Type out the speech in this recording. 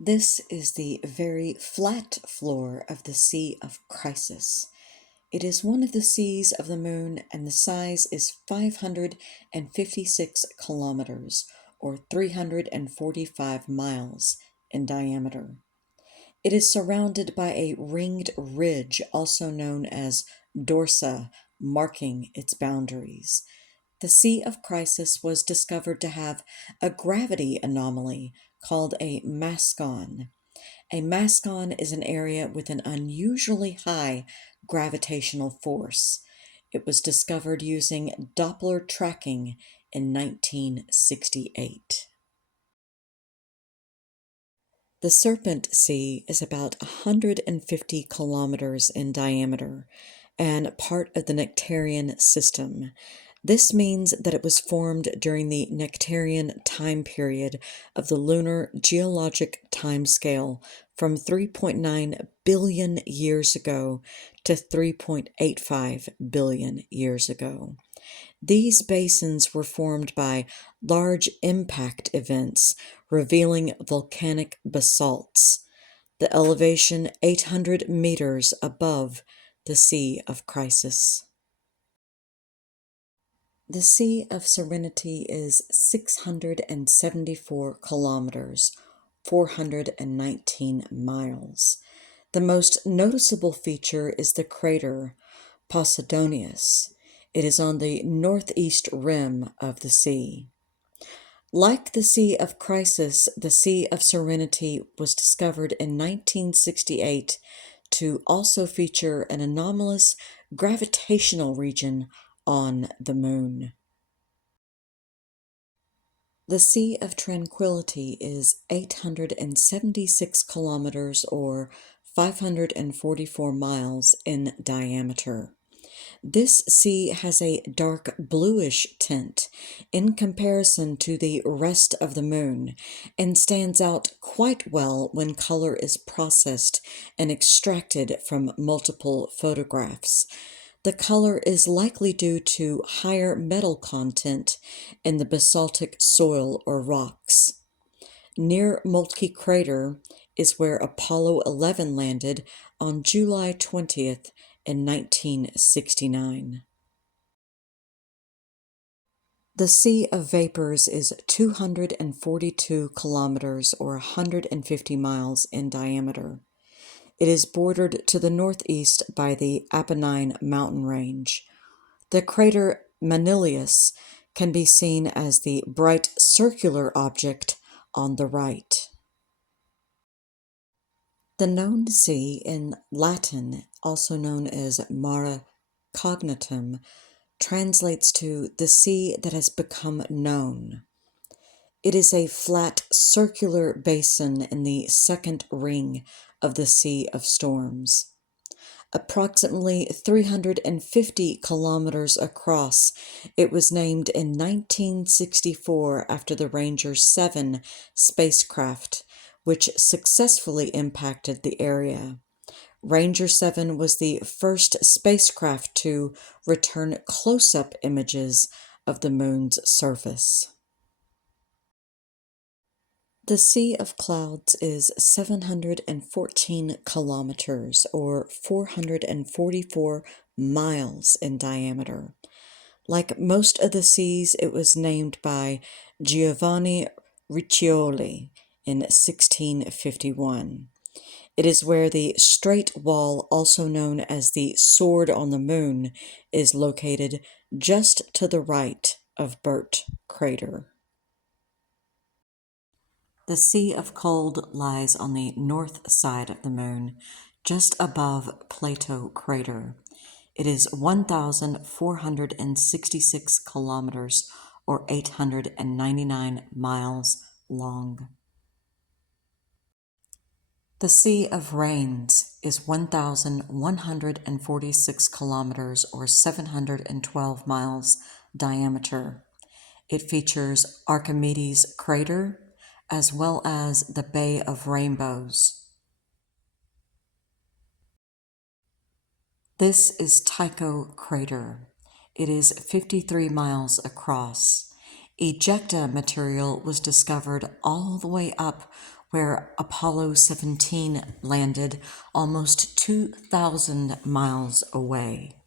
This is the very flat floor of the Sea of Chrysis. It is one of the seas of the Moon, and the size is 556 kilometers, or 345 miles, in diameter. It is surrounded by a ringed ridge, also known as Dorsa, marking its boundaries. The Sea of Chrysis was discovered to have a gravity anomaly called a mascon. A mascon is an area with an unusually high gravitational force. It was discovered using Doppler tracking in 1968. The Serpent Sea is about 150 kilometers in diameter and part of the Nectarian system. This means that it was formed during the Nectarian time period of the lunar geologic timescale from 3.9 billion years ago to 3.85 billion years ago. These basins were formed by large impact events revealing volcanic basalts, the elevation 800 meters above the Sea of Chrysis. The Sea of Serenity is 674 kilometers, 419 miles. The most noticeable feature is the crater Posidonius. It is on the northeast rim of the sea. Like the Sea of Chrysis, the Sea of Serenity was discovered in 1968 to also feature an anomalous gravitational region on the Moon. The Sea of Tranquility is 876 kilometers or 544 miles in diameter. This sea has a dark bluish tint in comparison to the rest of the Moon and stands out quite well when color is processed and extracted from multiple photographs. The color is likely due to higher metal content in the basaltic soil or rocks. Near Moltke Crater is where Apollo 11 landed on July 20th in 1969. The Sea of Vapors is 242 kilometers or 150 miles in diameter. It is bordered to the northeast by the Apennine mountain range. The crater Manilius can be seen as the bright circular object on the right. The known sea in Latin, also known as Mare Cognitum, translates to the sea that has become known. It is a flat circular basin in the second ring of the Sea of Storms. Approximately 350 kilometers across, it was named in 1964 after the Ranger 7 spacecraft, which successfully impacted the area. Ranger 7 was the first spacecraft to return close-up images of the Moon's surface. The Sea of Clouds is 714 kilometers or 444 miles in diameter. Like most of the seas, it was named by Giovanni Riccioli in 1651. It is where the Strait Wall, also known as the Sword on the Moon, is located just to the right of Burt Crater. The Sea of Cold lies on the north side of the Moon, just above Plato Crater. It is 1,466 kilometers or 899 miles long. The Sea of Rains is 1,146 kilometers or 712 miles diameter. It features Archimedes Crater as well as the Bay of Rainbows. This is Tycho Crater. It is 53 miles across. Ejecta material was discovered all the way up where Apollo 17 landed almost 2,000 miles away.